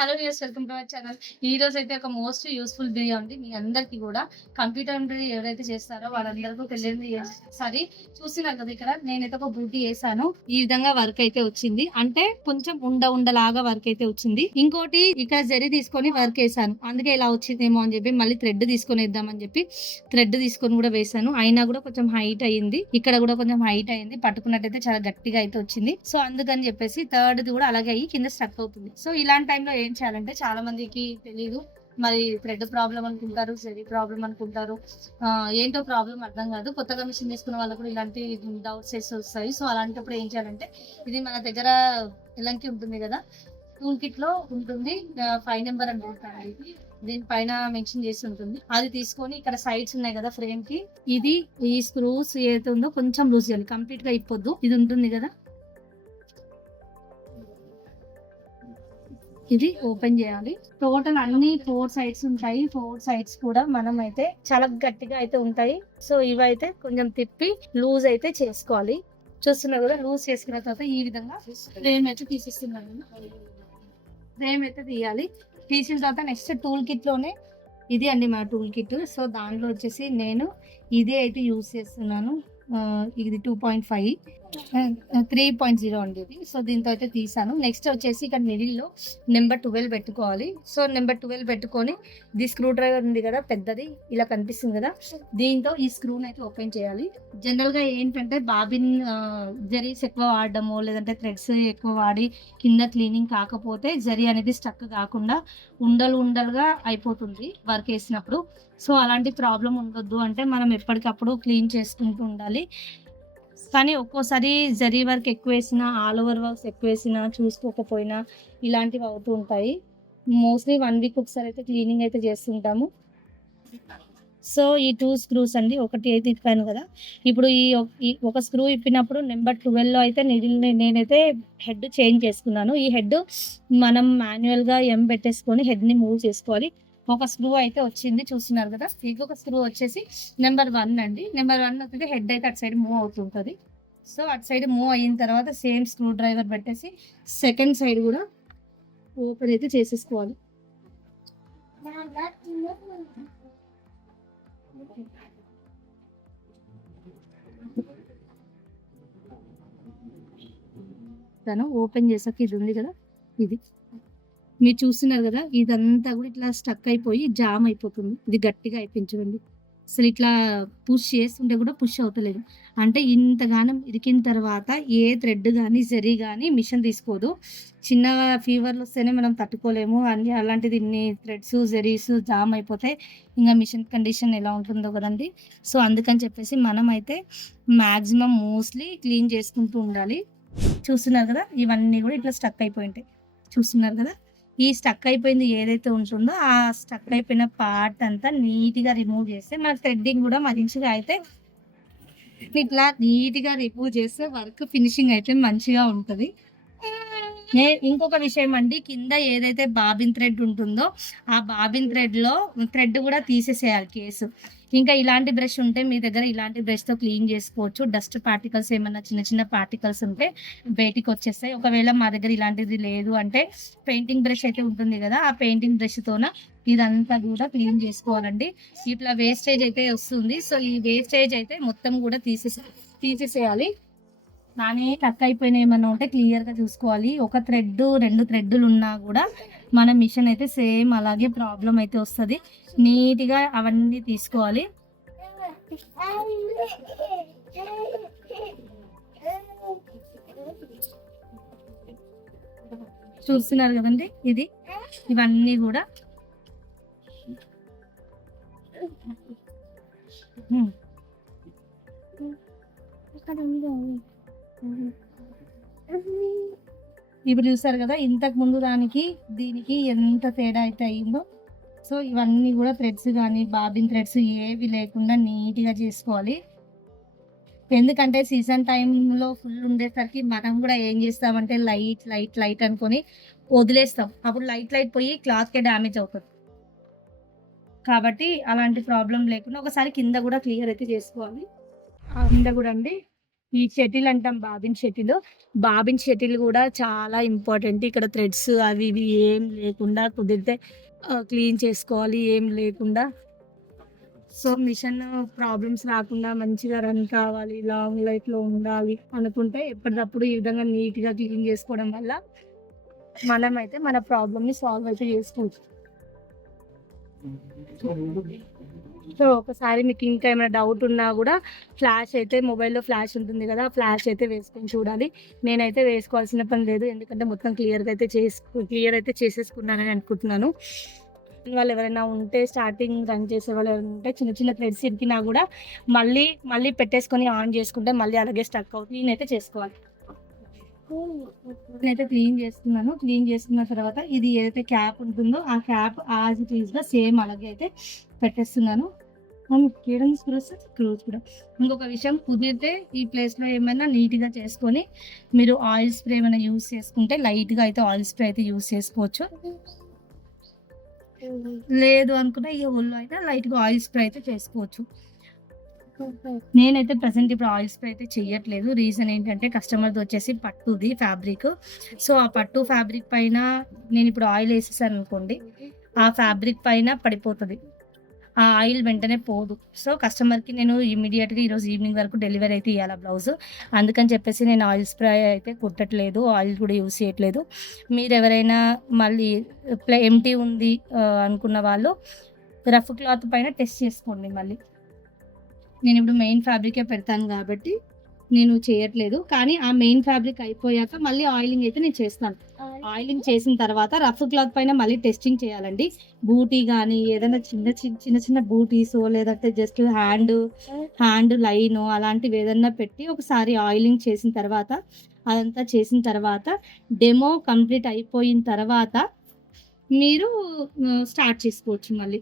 Hello viewers, welcome to our channel. ఈ రోజు అయితే ఒక మోస్ట్ యూస్ఫుల్ వీడియో అండి. మీ అందరికీ కూడా కంప్యూటర్ ఎంబ్రాయిడరీ ఎవరైతే చేస్తారో వాళ్ళందరికీ తెలియదు. సరే, చూసినారు కదా, ఇక్కడ నేనైతే ఒక బూటీ వేసాను. ఈ విధంగా వర్క్ అయితే వచ్చింది. అంటే కొంచెం ఉండలాగా వర్క్ అయితే వచ్చింది. ఇంకోటి ఇక్కడ జరి తీసుకొని వర్క్ వేసాను, అందుకే ఇలా వచ్చిందేమో అని చెప్పి మళ్ళీ థ్రెడ్ తీసుకొని వేద్దామని చెప్పి థ్రెడ్ తీసుకొని కూడా వేసాను. అయినా కూడా కొంచెం హైట్ అయ్యింది, ఇక్కడ కూడా కొంచెం హైట్ అయ్యింది. పట్టుకున్నట్టయితే చాలా గట్టిగా అయితే వచ్చింది. సో అందుకని చెప్పేసి థర్డ్ది కూడా అలాగే అయ్యి కింద స్టక్ అవుతుంది. సో ఇలాంటి టైంలో ఏం చేయాలంటే, చాలా మందికి తెలియదు, మరి థ్రెడ్ ప్రాబ్లం అనుకుంటారు, జరీ ప్రాబ్లం అనుకుంటారు, ఏంటో ప్రాబ్లం అర్థం కాదు. కొత్తగా మిషన్ తీసుకున్న వాళ్ళకు కూడా ఇలాంటి డౌట్స్ వస్తాయి. సో అలాంటప్పుడు ఏం చేయాలంటే, ఇది మన దగ్గర ఎలంకి ఉంటుంది కదా, టూల్ కిట్ లో ఉంటుంది, 5 నెంబర్ అని ఉంటుంది. దీని పైన మెన్షన్ చేసి ఉంటుంది. అది తీసుకొని ఇక్కడ సైడ్స్ ఉన్నాయి కదా ఫ్రేమ్ కి, ఇది ఈ స్క్రూస్ ఏదైతే ఉందో కొంచెం లూజ్ చేయాలి, కంప్లీట్ గా ఇప్పొద్దు. ఇది ఉంటుంది కదా, ఇది ఓపెన్ చేయాలి. టోటల్ అన్ని 4 సైడ్స్ ఉంటాయి. 4 సైడ్స్ కూడా మనం అయితే చాలా గట్టిగా అయితే ఉంటాయి. సో ఇవైతే కొంచెం తిప్పి లూజ్ అయితే చేసుకోవాలి. చూస్తున్నా కూడా, లూజ్ చేసుకున్న తర్వాత ఈ విధంగా ఫ్రేమ్ అయితే తీసిస్తున్నాను. ఫ్రేమ్ అయితే తీయాలి. తీసిన తర్వాత నెక్స్ట్ టూల్ కిట్ లోనే ఇది అండి మా టూల్ కిట్. సో దాంట్లో వచ్చేసి నేను ఇదే అయితే యూజ్ చేస్తున్నాను. ఇది 2.5 3.0 అండి ఇది. సో దీంతో అయితే తీసాను. నెక్స్ట్ వచ్చేసి ఇక్కడ మిడిల్లో నెంబర్ 12 పెట్టుకోవాలి. సో నెంబర్ 12 పెట్టుకొని ఇది స్క్రూ డ్రైవర్ ఉంది కదా పెద్దది, ఇలా కనిపిస్తుంది కదా, దీంతో ఈ స్క్రూని అయితే ఓపెన్ చేయాలి. జనరల్ గా ఏంటంటే బాబిన్ జరీస్ ఎక్కువ వాడడము, లేదంటే థ్రెడ్స్ ఎక్కువ వాడి కింద క్లీనింగ్ కాకపోతే జరీ అనేది స్టక్ కాకుండా ఉండలుగా అయిపోతుంది వర్క్ వేసినప్పుడు. సో అలాంటి ప్రాబ్లం ఉండొద్దు అంటే మనం ఎప్పటికప్పుడు క్లీన్ చేసుకుంటూ ఉండాలి. కానీ ఒక్కోసారి జరీ వర్క్ ఎక్కువ వేసినా, ఆల్ ఓవర్ వర్క్స్ ఎక్కువ వేసినా, చూసుకోకపోయినా ఇలాంటివి అవుతూ ఉంటాయి. మోస్ట్లీ 1 వీక్ ఒకసారి అయితే క్లీనింగ్ అయితే చేస్తుంటాము. సో ఈ 2 స్క్రూస్ అండి, ఒకటి అయితే ఇప్పాను కదా. ఇప్పుడు ఈ ఒక స్క్రూ ఇప్పినప్పుడు నెంబర్ 12లో అయితే నేనైతే హెడ్ చేంజ్ చేసుకున్నాను. ఈ హెడ్ మనం మాన్యువల్గా పెట్టేసుకొని హెడ్ని మూవ్ చేసుకోవాలి. ఒక స్క్రూ అయితే వచ్చింది, చూస్తున్నారు కదా. ఇంకొక స్క్రూ వచ్చేసి నెంబర్ 1 అండి. నెంబర్ 1 వచ్చేసి హెడ్ అయితే అటు సైడ్ మూవ్ అవుతుంటుంది. సో అటు సైడ్ మూవ్ అయిన తర్వాత సేమ్ స్క్రూ డ్రైవర్ పెట్టేసి సెకండ్ సైడ్ కూడా ఓపెన్ అయితే చేసేసుకోవాలి. ఓపెన్ చేసాక ఇది ఉంది కదా, ఇది మీరు చూస్తున్నారు కదా, ఇదంతా కూడా ఇట్లా స్టక్ అయిపోయి జామ్ అయిపోతుంది. ఇది గట్టిగా అయిపోయించండి. అసలు ఇట్లా పుష్ చేస్తుంటే కూడా పుష్ అవుతలేదు. అంటే ఇంతగానం ఇరికిన తర్వాత ఏ థ్రెడ్ కానీ జరీ కానీ మిషన్ తీసుకోదు. చిన్న ఫీవర్లు వస్తేనే మనం తట్టుకోలేము. అన్ని అలాంటిది ఇన్ని థ్రెడ్స్ జరీస్ జామ్ అయిపోతే ఇంకా మిషన్ కండిషన్ ఎలా ఉంటుందో కదండి. సో అందుకని చెప్పేసి మనం అయితే మ్యాక్సిమం మోస్ట్లీ క్లీన్ చేసుకుంటూ ఉండాలి. చూస్తున్నారు కదా, ఇవన్నీ కూడా ఇట్లా స్టక్ అయిపోయి ఉంటాయి. చూస్తున్నారు కదా, ఈ స్టక్ అయిపోయింది ఏదైతే ఉంటుందో ఆ స్టక్ అయిపోయిన పార్ట్ అంతా నీట్గా రిమూవ్ చేస్తే మన థ్రెడ్డింగ్ కూడా మంచిగా అయితే ఇట్లా నీట్గా రిమూవ్ చేస్తే వర్క్ ఫినిషింగ్ అయితే మంచిగా ఉంటుంది. ఇంకొక విషయం అండి, కింద ఏదైతే బాబిన్ థ్రెడ్ ఉంటుందో ఆ బాబిన్ థ్రెడ్ కూడా తీసేసేయాలి కేసు. ఇంకా ఇలాంటి బ్రష్ ఉంటే మీ దగ్గర ఇలాంటి బ్రష్తో క్లీన్ చేసుకోవచ్చు. డస్ట్ పార్టికల్స్ ఏమన్నా చిన్న చిన్న పార్టికల్స్ ఉంటే బయటికి వచ్చేస్తాయి. ఒకవేళ మా దగ్గర ఇలాంటిది లేదు అంటే పెయింటింగ్ బ్రష్ అయితే ఉంటుంది కదా, ఆ పెయింటింగ్ బ్రష్తోన ఇదంతా కూడా క్లీన్ చేసుకోవాలండి. ఇట్లా వేస్టేజ్ అయితే వస్తుంది. సో ఈ వేస్టేజ్ అయితే మొత్తం కూడా తీసేసేయాలి. నానే టక్ అయిపోయిన ఏమన్నా ఉంటే క్లియర్గా చూసుకోవాలి. ఒక థ్రెడ్ 2 థ్రెడ్లు ఉన్నా కూడా మన మిషన్ అయితే సేమ్ అలాగే ప్రాబ్లం అయితే వస్తుంది. నీట్గా అవన్నీ తీసుకోవాలి. చూస్తున్నారు కదండి, ఇవన్నీ కూడా ఇప్పుడు చూసారు కదా, ఇంతకు ముందు దీనికి ఎంత తేడా అయితే అయిందో. సో ఇవన్నీ కూడా థ్రెడ్స్ కానీ బాబిన్ థ్రెడ్స్ ఏవి లేకుండా నీట్గా చేసుకోవాలి. ఎందుకంటే సీజన్ టైంలో ఫుల్ ఉండేసరికి మనం కూడా ఏం చేస్తామంటే లైట్ అనుకొని వదిలేస్తాం. అప్పుడు లైట్ పోయి క్లాత్కే డ్యామేజ్ అవుతుంది. కాబట్టి అలాంటి ప్రాబ్లం లేకుండా ఒకసారి కింద కూడా క్లియర్ అయితే చేసుకోవాలి. కింద కూడా అండి ఈ షటిల్ అంటాం బాబిన్ షటిల్ కూడా చాలా ఇంపార్టెంట్. ఇక్కడ థ్రెడ్స్ అవి ఇవి ఏం లేకుండా కుదిరితే క్లీన్ చేసుకోవాలి ఏం లేకుండా. సో మిషన్ ప్రాబ్లమ్స్ రాకుండా మంచిగా రన్ కావాలి, లాంగ్ లైఫ్లో ఉండాలి అనుకుంటే ఎప్పటికప్పుడు ఈ విధంగా నీట్గా క్లీన్ చేసుకోవడం వల్ల మనమైతే మన ప్రాబ్లమ్ని సాల్వ్ అయితే చేసుకోవచ్చు. సో ఒకసారి మీకు ఇంకా ఏమైనా డౌట్ ఉన్నా కూడా ఫ్లాష్ అయితే మొబైల్లో ఫ్లాష్ ఉంటుంది కదా, ఫ్లాష్ అయితే వేసుకొని చూడాలి. నేనైతే వేసుకోవాల్సిన పని లేదు, ఎందుకంటే మొత్తం క్లియర్ అయితే చేసేసుకున్నానని అనుకుంటున్నాను. వాళ్ళు ఎవరైనా ఉంటే స్టార్టింగ్ రన్ చేసే వాళ్ళు ఎవరైనా ఉంటే చిన్న చిన్న థ్రెడ్స్ ఇరికినా కూడా మళ్ళీ పెట్టేసుకొని ఆన్ చేసుకుంటే మళ్ళీ అలాగే స్టక్ అవుతుంది. నేనైతే చేసుకోవాలి. నేనైతే క్లీన్ చేసుకున్న తర్వాత ఇది ఏదైతే క్యాప్ ఉంటుందో ఆ క్యాప్ యాజ్ ఇట్ ఈస్గా సేమ్ అలాగే అయితే పెట్టేస్తున్నాను. స్క్రూస్ కూడా ఇంకొక విషయం, కుదిరితే ఈ ప్లేస్లో ఏమైనా నీట్గా చేసుకొని మీరు ఆయిల్ స్ప్రే ఏమైనా యూస్ చేసుకుంటే లైట్గా అయితే ఆయిల్ స్ప్రే అయితే యూస్ చేసుకోవచ్చు. లేదు అనుకున్నా ఈ హోల్లో అయితే లైట్గా ఆయిల్ స్ప్రే అయితే చేసుకోవచ్చు. నేనైతే ప్రజెంట్ ఇప్పుడు ఆయిల్ స్ప్రే అయితే చెయ్యట్లేదు. రీజన్ ఏంటంటే కస్టమర్ది వచ్చేసి పట్టుది ఫ్యాబ్రిక్. సో ఆ పట్టు ఫ్యాబ్రిక్ పైన నేను ఇప్పుడు ఆయిల్ వేసేసాను అనుకోండి, ఆ ఫ్యాబ్రిక్ పైన పడిపోతుంది, ఆ ఆయిల్ వెంటనే పోదు. సో కస్టమర్కి నేను ఇమీడియట్గా ఈరోజు ఈవినింగ్ వరకు డెలివరీ అయితే ఇవ్వాలి బ్లౌజ్. అందుకని చెప్పేసి నేను ఆయిల్ స్ప్రే అయితే కుట్టట్లేదు, ఆయిల్ కూడా యూస్ చేయట్లేదు. మీరు ఎవరైనా మళ్ళీ ఎంటీ ఉంది అనుకున్న వాళ్ళు రఫ్ క్లాత్ పైన టెస్ట్ చేసుకోండి. మళ్ళీ నేను ఇప్పుడు మెయిన్ ఫ్యాబ్రికే పెడతాను కాబట్టి నేను చేయట్లేదు, కానీ ఆ మెయిన్ ఫ్యాబ్రిక్ అయిపోయాక మళ్ళీ ఆయిలింగ్ అయితే నేను చేస్తాను. ఆయిలింగ్ చేసిన తర్వాత రఫ్ క్లాత్ పైన మళ్ళీ టెస్టింగ్ చేయాలండి. బూటీ కానీ ఏదైనా చిన్న బూటీస్ లేదంటే జస్ట్ హ్యాండ్ లైన్ అలాంటివి ఏదన్నా పెట్టి ఒకసారి ఆయిలింగ్ చేసిన తర్వాత అదంతా చేసిన తర్వాత డెమో కంప్లీట్ అయిపోయిన తర్వాత మీరు స్టార్ట్ చేసుకోవచ్చు మళ్ళీ.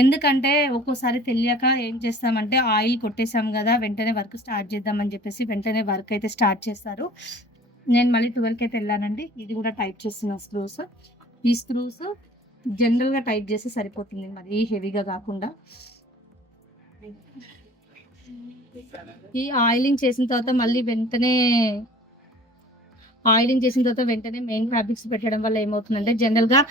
ఎందుకంటే ఒక్కోసారి తెలియక ఏం చేస్తామంటే ఆయిల్ కొట్టేసాం కదా వెంటనే వర్క్ స్టార్ట్ చేద్దామని చెప్పేసి వెంటనే వర్క్ అయితే స్టార్ట్ చేస్తారు. నేను మళ్ళీ 12కి అయితే వెళ్ళానండి. ఇది కూడా టైట్ చేస్తున్న స్క్రూస్. ఈ స్క్రూస్ జనరల్గా టైట్ చేస్తే సరిపోతుంది, మరి హెవీగా కాకుండా. ఈ ఆయిలింగ్ చేసిన తర్వాత వెంటనే మెయిన్ ఫ్యాబ్రిక్స్ పెట్టడం వల్ల ఏమవుతుందంటే జనరల్గా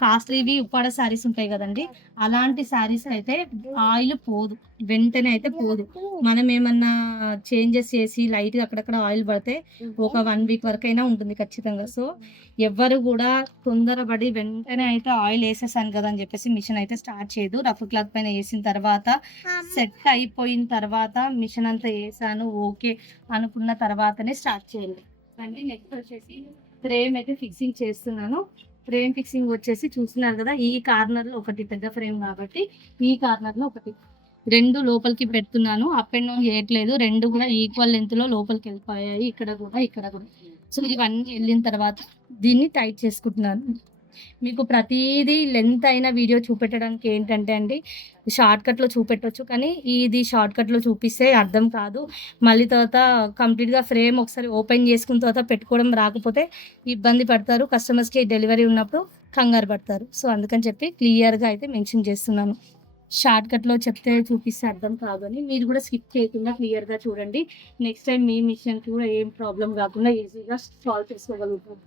కాస్ట్లీవి ఉప్పాడ శారీస్ ఉంటాయి కదండి, అలాంటి శారీస్ అయితే ఆయిల్ పోదు, వెంటనే అయితే పోదు. మనం ఏమన్నా చేంజెస్ చేసి లైట్గా అక్కడక్కడ ఆయిల్ పడితే ఒక 1 వీక్ వరకు అయినా ఉంటుంది ఖచ్చితంగా. సో ఎవ్వరు కూడా తొందరపడి వెంటనే అయితే ఆయిల్ వేసేసాను కదా అని చెప్పేసి మిషన్ అయితే స్టార్ట్ చేయదు. రఫ్ క్లాత్ పైన వేసిన తర్వాత సెట్ అయిపోయిన తర్వాత మిషన్ అంతా వేసాను ఓకే అనుకున్న తర్వాతనే స్టార్ట్ చేయాలి అండి. నెక్స్ట్ వచ్చేసి ఫ్రేమ్ అయితే ఫిక్సింగ్ చేస్తున్నాను. ఫ్రేమ్ ఫిక్సింగ్ వచ్చేసి చూస్తున్నారు కదా, ఈ కార్నర్లో ఒకటి పెద్ద ఫ్రేమ్ కాబట్టి ఈ కార్నర్లో ఒకటి, 2 లోపలికి పెడుతున్నాను. అప్ అండ్ డౌన్ చేయట్లేదు, 2 కూడా ఈక్వల్ లెంత్లో లోపలికి వెళ్ళిపోయాయి, ఇక్కడ కూడా. సో ఇవన్నీ వెళ్ళిన తర్వాత దీన్ని టైట్ చేసుకుంటున్నాను. మీకు ప్రతిదీ లెంత్ అయిన వీడియో చూపెట్టడానికి ఏంటంటే అండి షార్ట్కట్లో చూపెట్టవచ్చు, కానీ ఇది షార్ట్కట్లో చూపిస్తే అర్థం కాదు. మళ్ళీ తర్వాత కంప్లీట్గా ఫ్రేమ్ ఒకసారి ఓపెన్ చేసుకున్న తర్వాత పెట్టుకోవడం రాకపోతే ఇబ్బంది పడతారు, కస్టమర్స్కి డెలివరీ ఉన్నప్పుడు కంగారు పడతారు. సో అందుకని చెప్పి క్లియర్గా అయితే మెన్షన్ చేస్తున్నాను. షార్ట్కట్లో చెప్తే చూపిస్తే అర్థం కాదు అని మీరు కూడా స్కిప్ చేయకుండా క్లియర్గా చూడండి. నెక్స్ట్ టైం మీ మిషన్కి కూడా ఏం ప్రాబ్లం కాకుండా ఈజీగా సాల్వ్ చేసుకోగలుగుతాం.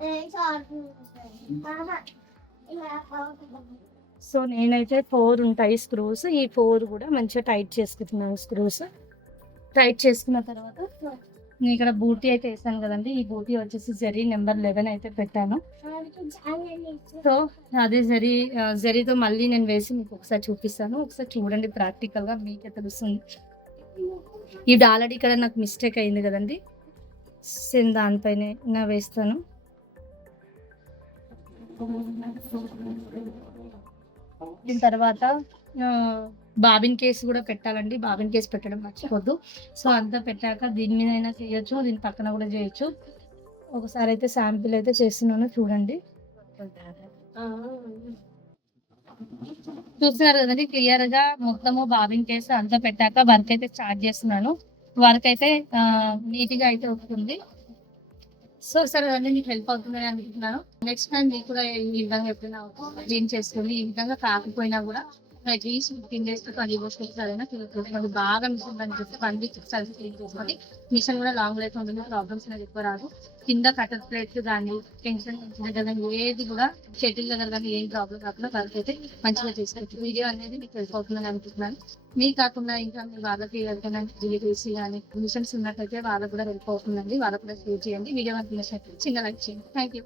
సో నేనైతే 4 ఉంటాయి స్క్రూస్, ఈ 4 కూడా మంచిగా టైట్ చేసుకుంటున్నాను. స్క్రూస్ టైట్ చేసుకున్న తర్వాత నేను ఇక్కడ బూటీ అయితే వేసాను కదండి, ఈ బూటీ వచ్చేసి జరీ నెంబర్ 11 అయితే పెట్టాను. సో అదే జరీతో మళ్ళీ నేను వేసి మీకు ఒకసారి చూపిస్తాను, ఒకసారి చూడండి ప్రాక్టికల్గా మీకే తెలుస్తుంది. ఇది ఆల్రెడీ ఇక్కడ నాకు మిస్టేక్ అయింది కదండి, సేమ్ దానిపైనే నా వేస్తాను. దీని తర్వాత బాబిన్ కేసు కూడా పెట్టాలండి, బాబిన్ కేసు పెట్టడం మర్చిపోద్దు. సో అంతా పెట్టాక దీని మీద అయినా చేయొచ్చు, దీని పక్కన కూడా చేయొచ్చు. ఒకసారి అయితే శాంపిల్ అయితే చేస్తున్నాను చూడండి. చూస్తున్నారు కదండి క్లియర్గా మొత్తము బాబిన్ కేసు అంతా పెట్టాక వర్క్ అయితే స్టార్ట్ చేస్తున్నాను. వర్క్ అయితే నీట్గా అయితే వస్తుంది. సో సరే అన్నీ మీకు హెల్ప్ అవుతుందని అనుకుంటున్నాను. నెక్స్ట్ టైం మీకు కూడా ఈ విధంగా ఎప్పుడైనా క్లీన్ చేసుకొని ఈ విధంగా కాకపోయినా కూడా అట్లీస్ట్ 15 డేస్ టు 20 డేస్ అయినా మనకి బాగా మిషన్ పని చేస్తే 1 వీక్ సర్వీస్ క్లీన్ చేసుకోవాలి. మిషన్ కూడా లాంగ్ లైఫ్ ఉంటుంది, ప్రాబ్లమ్స్ అనేది ఎక్కువ రాదు. కింద కటర్ ప్లేట్స్ కానీ టెన్షన్ దగ్గర కానీ ఏది కూడా షటిల్ దగ్గర కానీ ఏం ప్రాబ్లం కాకుండా వర్క్ అయితే మంచిగా చేసుకోవచ్చు. వీడియో అనేది మీకు వెళ్ళిపోతుందని అనుకుంటున్నాను. మీకు కాకుండా ఇంకా మీ వాళ్ళకి ఎవరికైనా డెలివరీస్ కానీ మిషన్స్ ఉన్నట్టయితే వాళ్ళకి కూడా వెళ్ళిపోతుందండి. వాళ్ళకి కూడా షేర్ చేయండి. వీడియో కనుక నచ్చినట్లయితే చిన్న లైక్ చేయండి. Thank you.